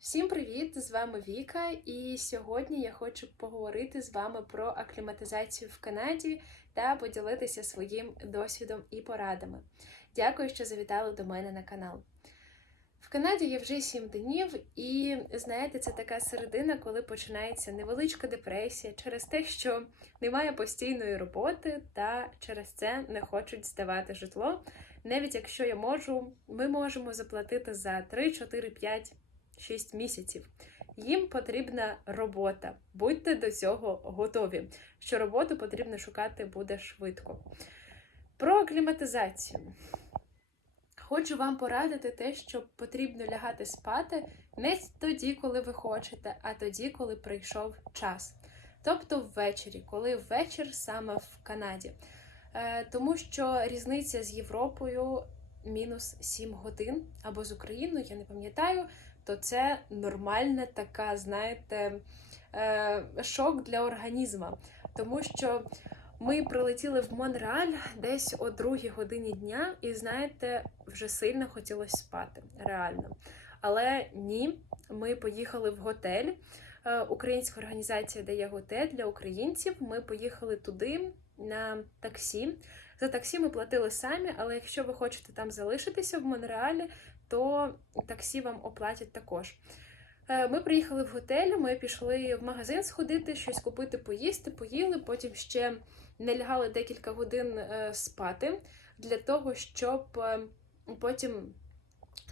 Всім привіт! З вами Віка, і сьогодні я хочу поговорити з вами про акліматизацію в Канаді та поділитися своїм досвідом і порадами. Дякую, що завітали до мене на канал. В Канаді я вже 7 днів, і знаєте, це така середина, коли починається невеличка депресія через те, що немає постійної роботи, та через це не хочуть здавати житло. Навіть якщо я можу, ми можемо заплатити за 3, 4, 5 6 місяців. Їм потрібна робота. Будьте до цього готові, що роботу потрібно шукати буде швидко. Про акліматизацію. Хочу вам порадити те, що потрібно лягати спати не тоді, коли ви хочете, а тоді, коли прийшов час. Тобто ввечері, коли вечір саме в Канаді. Е, тому що різниця з Європою мінус 7 годин або з Україною, я не пам'ятаю то це нормальна така, знаєте, е, шок для організму. Тому що ми прилетіли в Монреаль десь о другій годині дня, і знаєте, вже сильно хотілося спати, реально. Але ні, ми поїхали в готель. Е, українська організація дає готель для українців. Ми поїхали туди на таксі. За таксі ми платили самі, але якщо ви хочете там залишитися в Монреалі, то таксі вам оплатять також. Е, ми приїхали в готель, ми пішли в магазин сходити, щось купити, поїсти, поїли, потім ще не лягали декілька годин е, спати для того, щоб е, потім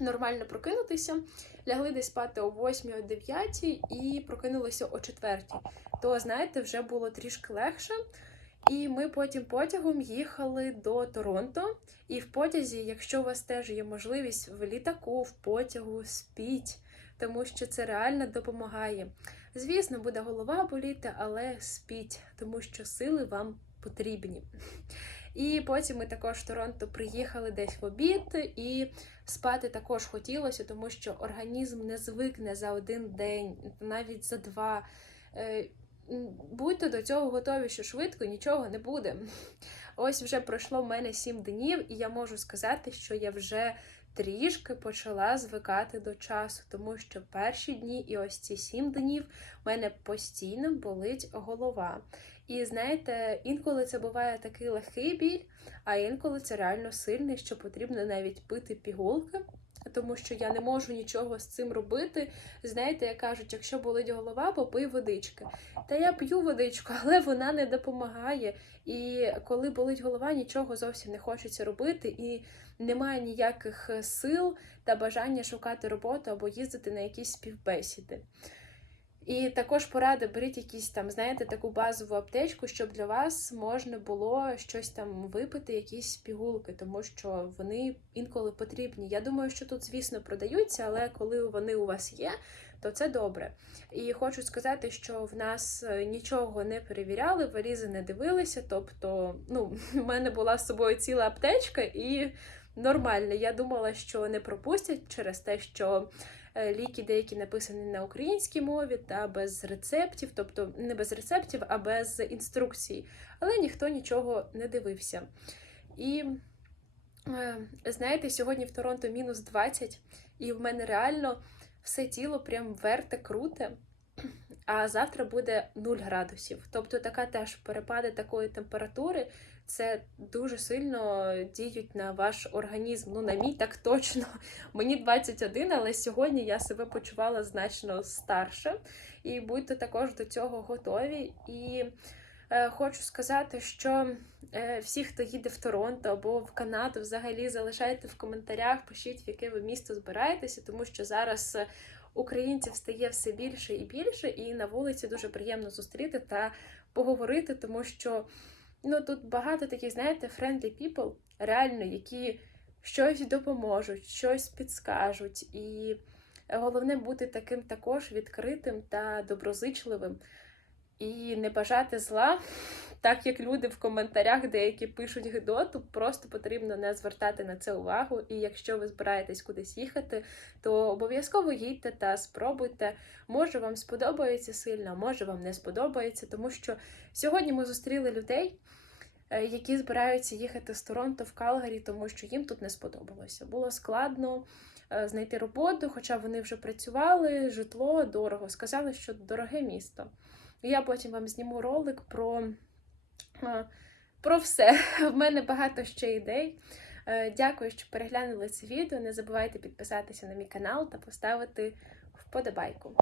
нормально прокинутися. Лягли десь спати о 8 о 9 і прокинулися о 4 То, знаєте, вже було трішки легше. І ми потім потягом їхали до Торонто. І в потязі, якщо у вас теж є можливість в літаку, в потягу, спіть, тому що це реально допомагає. Звісно, буде голова боліти, але спіть, тому що сили вам потрібні. І потім ми також в Торонто приїхали десь в обід, і спати також хотілося, тому що організм не звикне за один день, навіть за два. Будьте до цього готові, що швидко нічого не буде. Ось вже пройшло в мене сім днів, і я можу сказати, що я вже трішки почала звикати до часу, тому що перші дні і ось ці сім днів в мене постійно болить голова. І знаєте, інколи це буває такий легкий біль, а інколи це реально сильний, що потрібно навіть пити пігулки тому що я не можу нічого з цим робити. Знаєте, як кажуть, якщо болить голова, попий водички. Та я п'ю водичку, але вона не допомагає. І коли болить голова, нічого зовсім не хочеться робити, і немає ніяких сил та бажання шукати роботу або їздити на якісь співбесіди. І також поради беріть якісь там, знаєте, таку базову аптечку, щоб для вас можна було щось там випити, якісь пігулки, тому що вони інколи потрібні. Я думаю, що тут, звісно, продаються, але коли вони у вас є, то це добре. І хочу сказати, що в нас е, нічого не перевіряли, валізи не дивилися. Тобто, ну, в мене була з собою ціла аптечка і нормально. Я думала, що не пропустять через те, що. Е, ліки деякі написані на українській мові та без рецептів, тобто не без рецептів, а без інструкцій. Але ніхто нічого не дивився. І е, знаєте, сьогодні в Торонто мінус 20, і в мене реально все тіло прям верте круте. А завтра буде 0 градусів. Тобто така теж перепади такої температури це дуже сильно діють на ваш організм. Ну, на мій так точно. Мені 21, але сьогодні я себе почувала значно старше. І будьте також до цього готові. І е, хочу сказати, що е, всі, хто їде в Торонто або в Канаду, взагалі залишайте в коментарях, пишіть, в яке ви місто збираєтеся, тому що зараз. Українців стає все більше і більше, і на вулиці дуже приємно зустріти та поговорити, тому що Ну тут багато таких, знаєте, friendly people, реально, які щось допоможуть, щось підскажуть. І головне бути таким також відкритим та доброзичливим. І не бажати зла, так як люди в коментарях деякі пишуть гидоту, просто потрібно не звертати на це увагу. І якщо ви збираєтесь кудись їхати, то обов'язково їдьте та спробуйте. Може вам сподобається сильно, може вам не сподобається, тому що сьогодні ми зустріли людей. Е, які збираються їхати з Торонто в Калгарі, тому що їм тут не сподобалося. Було складно, е, знайти роботу, хоча вони вже працювали, житло дорого. Сказали, що дороге місто. І Я потім вам зніму ролик про, про все. В мене багато ще ідей. Е, Дякую, що переглянули це відео. Не забувайте підписатися на мій канал та поставити вподобайку.